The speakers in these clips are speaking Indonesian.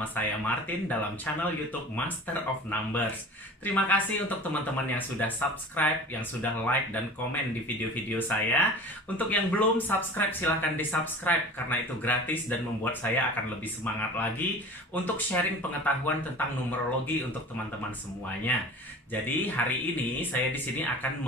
bersama saya Martin dalam channel YouTube Master of Numbers. Terima kasih untuk teman-teman yang sudah subscribe, yang sudah like dan komen di video-video saya. Untuk yang belum subscribe, silahkan di-subscribe karena itu gratis dan membuat saya akan lebih semangat lagi untuk sharing pengetahuan tentang numerologi untuk teman-teman semuanya. Jadi hari ini saya di sini akan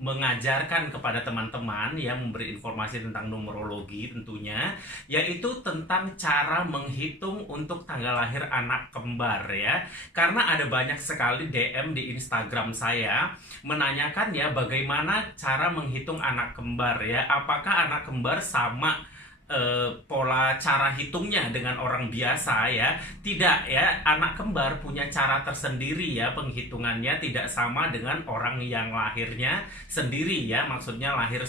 mengajarkan kepada teman-teman yang memberi informasi tentang numerologi tentunya, yaitu tentang cara menghitung untuk tanggal lahir anak kembar ya. Karena ada banyak sekali DM di Instagram saya menanyakan ya bagaimana cara menghitung anak kembar ya. Apakah anak kembar sama pola cara hitungnya dengan orang biasa ya? Tidak ya, anak kembar punya cara tersendiri ya, penghitungannya tidak sama dengan orang yang lahirnya sendiri ya, maksudnya lahir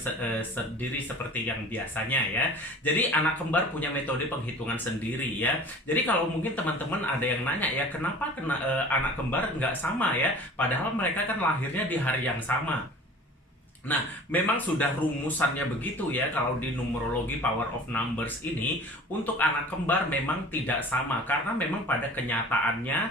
sendiri seperti yang biasanya ya. Jadi anak kembar punya metode penghitungan sendiri ya. Jadi kalau mungkin teman-teman ada yang nanya ya, kenapa anak kembar nggak sama ya, padahal mereka kan lahirnya di hari yang sama. Nah, memang sudah rumusannya begitu ya. Kalau di numerologi Power of Numbers ini, untuk anak kembar memang tidak sama. Karena memang pada kenyataannya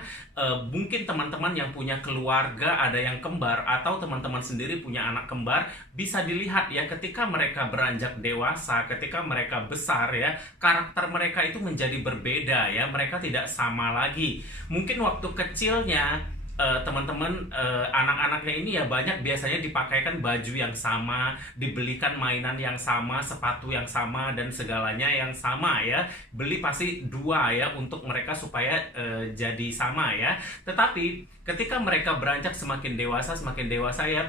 mungkin teman-teman yang punya keluarga ada yang kembar, atau teman-teman sendiri punya anak kembar, bisa dilihat ya ketika mereka beranjak dewasa, ketika mereka besar ya, karakter mereka itu menjadi berbeda ya. Mereka tidak sama lagi. Mungkin waktu kecilnya teman-teman, anak-anaknya ini ya banyak biasanya dipakaikan baju yang sama, dibelikan mainan yang sama, sepatu yang sama, dan segalanya yang sama ya. Beli pasti dua ya untuk mereka supaya jadi sama ya. Tetapi ketika mereka beranjak semakin dewasa ya,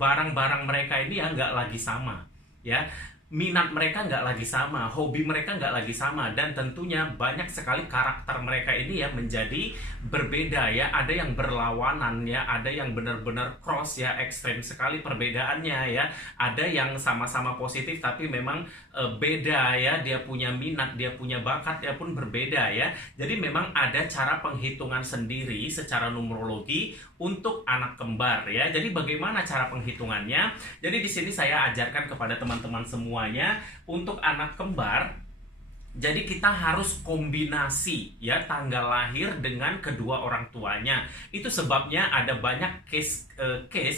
barang-barang mereka ini ya nggak lagi sama ya. Minat mereka nggak lagi sama, hobi mereka nggak lagi sama, dan tentunya banyak sekali karakter mereka ini ya menjadi berbeda ya. Ada yang berlawanan ya, ada yang benar-benar cross ya, ekstrem sekali perbedaannya ya. Ada yang sama-sama positif tapi memang beda ya, dia punya minat, dia punya bakat ya pun berbeda ya. Jadi memang ada cara penghitungan sendiri secara numerologi untuk anak kembar ya. Jadi bagaimana cara penghitungannya? Jadi di sini saya ajarkan kepada teman-teman semuanya untuk anak kembar. Jadi kita harus kombinasi ya tanggal lahir dengan kedua orang tuanya. Itu sebabnya ada banyak case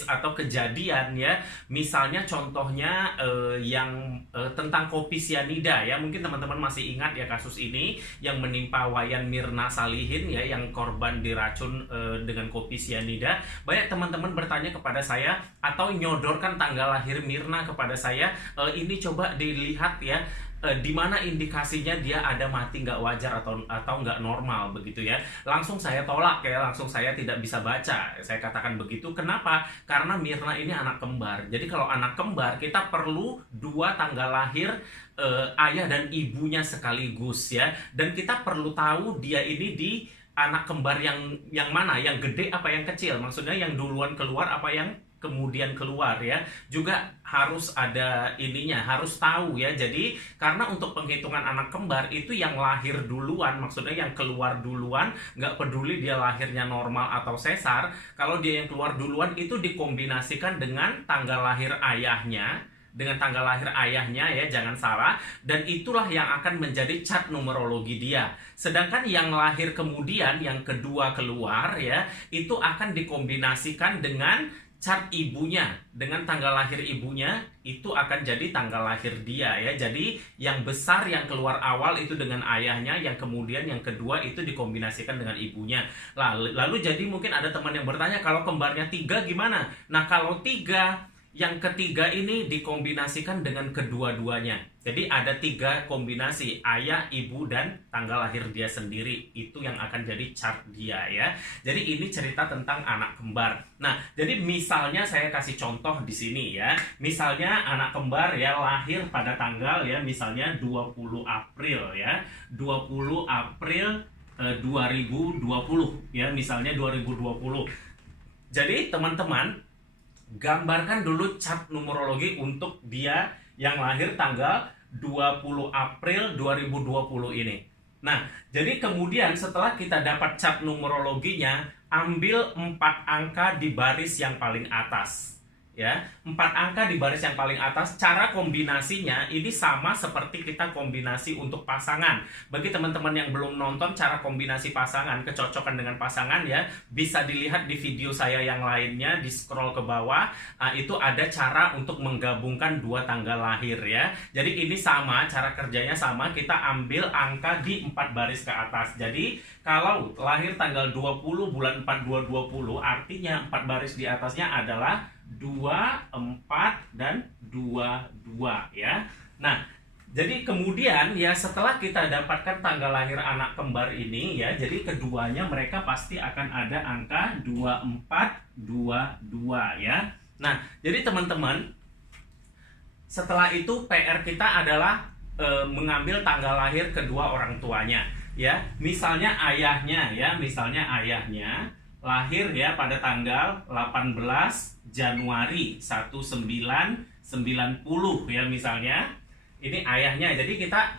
atau kejadian ya. Misalnya contohnya yang tentang kopi sianida ya. Mungkin teman-teman masih ingat ya kasus ini yang menimpa Wayan Mirna Salihin ya, yang korban diracun dengan kopi sianida. Banyak teman-teman bertanya kepada saya atau nyodorkan tanggal lahir Mirna kepada saya. Ini coba dilihat ya, di mana indikasinya dia ada mati nggak wajar atau nggak normal begitu ya. Langsung saya tolak ya, langsung saya tidak bisa baca. Saya katakan begitu. Kenapa? Karena Mirna ini anak kembar. Jadi kalau anak kembar kita perlu dua tanggal lahir ayah dan ibunya sekaligus ya. Dan kita perlu tahu dia ini di anak kembar yang mana, yang gede apa yang kecil. Maksudnya yang duluan keluar apa yang kemudian keluar ya. Juga harus ada ininya, harus tahu ya. Jadi karena untuk penghitungan anak kembar itu yang lahir duluan, maksudnya yang keluar duluan, nggak peduli dia lahirnya normal atau sesar. Kalau dia yang keluar duluan itu dikombinasikan dengan tanggal lahir ayahnya, ya, jangan salah, dan itulah yang akan menjadi chart numerologi dia. Sedangkan yang lahir kemudian, yang kedua keluar ya, itu akan dikombinasikan dengan chart ibunya, dengan tanggal lahir ibunya, itu akan jadi tanggal lahir dia ya. Jadi yang besar yang keluar awal itu dengan ayahnya, yang kemudian yang kedua itu dikombinasikan dengan ibunya. Lalu jadi mungkin ada teman yang bertanya, kalau kembarnya 3 gimana? Nah kalau 3, yang ketiga ini dikombinasikan dengan kedua-duanya. Jadi ada 3 kombinasi, ayah, ibu, dan tanggal lahir dia sendiri. Itu yang akan jadi chart dia ya. Jadi ini cerita tentang anak kembar. Nah, jadi misalnya saya kasih contoh di sini ya. Misalnya anak kembar ya lahir pada tanggal ya, misalnya 20 April ya. 20 April 2020 ya, misalnya 2020. Jadi teman-teman gambarkan dulu chart numerologi untuk dia yang lahir tanggal 20 April 2020 ini. Nah, jadi kemudian setelah kita dapat chart numerologinya, ambil 4 angka di baris yang paling atas. ya, 4 angka di baris yang paling atas. Cara kombinasinya ini sama seperti kita kombinasi untuk pasangan. Bagi teman-teman yang belum nonton cara kombinasi pasangan, kecocokan dengan pasangan ya, bisa dilihat di video saya yang lainnya, di scroll ke bawah. Itu ada cara untuk menggabungkan dua tanggal lahir ya. Jadi ini sama, cara kerjanya sama, kita ambil angka di 4 baris ke atas. Jadi kalau lahir tanggal 20 bulan 4 2020, artinya 4 baris di atasnya adalah 2, 4, dan 22 ya. Nah, jadi kemudian ya setelah kita dapatkan tanggal lahir anak kembar ini ya, jadi keduanya mereka pasti akan ada angka 2422 ya. Nah, jadi teman-teman, setelah itu PR kita adalah mengambil tanggal lahir kedua orang tuanya ya. Misalnya ayahnya ya, lahir ya pada tanggal 18 Januari 1990 ya misalnya. Ini ayahnya. Jadi kita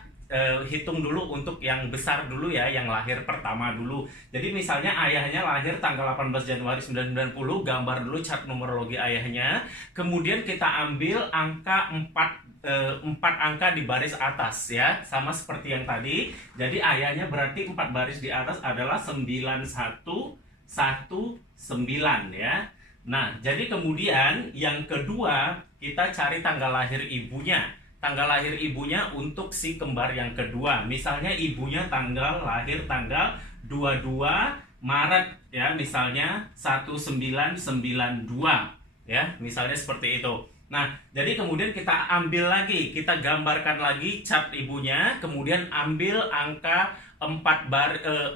hitung dulu untuk yang besar dulu ya, yang lahir pertama dulu. Jadi misalnya ayahnya lahir tanggal 18 Januari 1990, gambar dulu chart numerologi ayahnya. Kemudian kita ambil angka 4 angka di baris atas ya, sama seperti yang tadi. Jadi ayahnya berarti 4 baris di atas adalah 9119 ya. Nah, jadi kemudian yang kedua kita cari tanggal lahir ibunya. Tanggal lahir ibunya untuk si kembar yang kedua. Misalnya ibunya lahir tanggal 22 Maret ya, misalnya 1992 ya, misalnya seperti itu. Nah, jadi kemudian kita ambil lagi, kita gambarkan lagi chart ibunya, kemudian ambil angka 4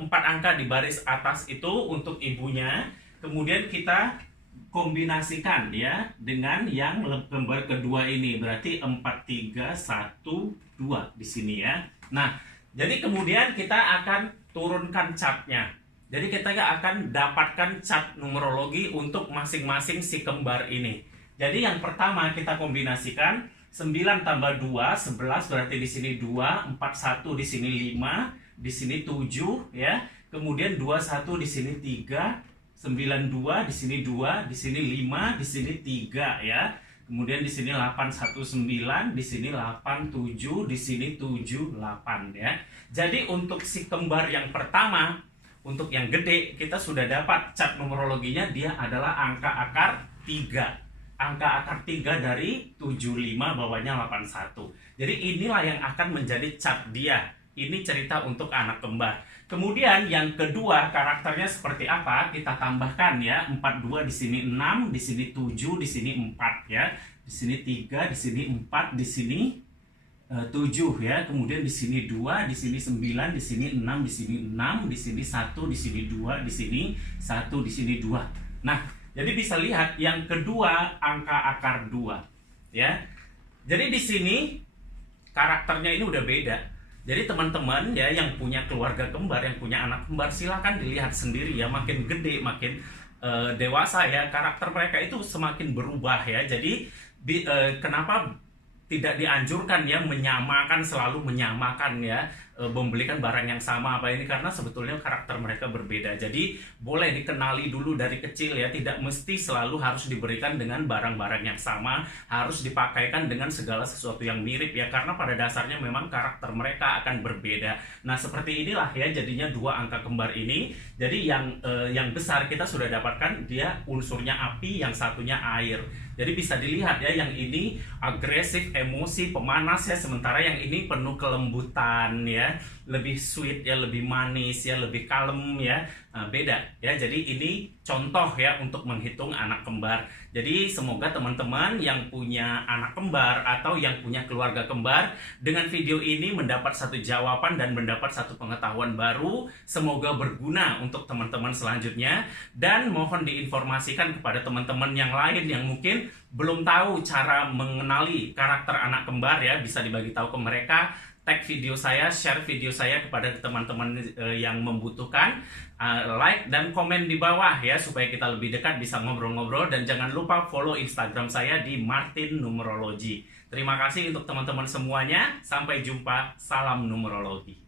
angka di baris atas itu untuk ibunya, kemudian kita kombinasikan ya dengan yang lembar kedua ini, berarti 4312 di sini ya. Nah, jadi kemudian kita akan turunkan chartnya. Jadi kita akan dapatkan chart numerologi untuk masing-masing si kembar ini. Jadi yang pertama kita kombinasikan 9 tambah 2 11, berarti di sini 2, 41 di sini 5, di sini 7 ya. Kemudian 21 di sini 3, 92 di sini 2, di sini 5, di sini 3 ya. Kemudian di sini 819, di sini 87, di sini 78 ya. Jadi untuk si kembar yang pertama, untuk yang gede, kita sudah dapat chart numerologinya, dia adalah angka akar 3. Angka akar 3 dari 75 bawahnya 81. Jadi inilah yang akan menjadi chart dia. Ini cerita untuk anak kembar. Kemudian yang kedua, karakternya seperti apa? Kita tambahkan ya. 42 di sini 6, di sini 7, di sini 4 ya. Di sini 3, di sini 4, di sini 7 ya. Kemudian di sini 2, di sini 9, di sini 6, di sini 6, di sini 1, di sini 2, di sini 1, di sini 2. Nah, jadi bisa lihat yang kedua angka akar 2 ya. Jadi di sini karakternya ini udah beda. Jadi teman-teman ya yang punya keluarga kembar, yang punya anak kembar, silakan dilihat sendiri ya, makin gede makin dewasa ya, karakter mereka itu semakin berubah ya. Jadi kenapa tidak dianjurkan ya selalu menyamakan ya, membelikan barang yang sama apa ini, karena sebetulnya karakter mereka berbeda. Jadi boleh dikenali dulu dari kecil ya, tidak mesti selalu harus diberikan dengan barang-barang yang sama, harus dipakaikan dengan segala sesuatu yang mirip ya, karena pada dasarnya memang karakter mereka akan berbeda. Nah, seperti inilah ya jadinya dua angka kembar ini. Jadi yang besar kita sudah dapatkan dia unsurnya api, yang satunya air. Jadi bisa dilihat ya, yang ini agresif, emosi, pemanas ya, sementara yang ini penuh kelembutan ya, lebih sweet ya, lebih manis ya, lebih kalem ya. Beda ya. Jadi ini contoh ya untuk menghitung anak kembar. Jadi semoga teman-teman yang punya anak kembar atau yang punya keluarga kembar dengan video ini mendapat satu jawaban dan mendapat satu pengetahuan baru. Semoga berguna untuk teman-teman selanjutnya, dan mohon diinformasikan kepada teman-teman yang lain yang mungkin belum tahu cara mengenali karakter anak kembar ya, bisa dibagi tahu ke mereka. Tag video saya, share video saya kepada teman-teman yang membutuhkan. Like dan komen di bawah ya, supaya kita lebih dekat bisa ngobrol-ngobrol. Dan jangan lupa follow Instagram saya di Martin Numerology. Terima kasih untuk teman-teman semuanya. Sampai jumpa. Salam numerologi.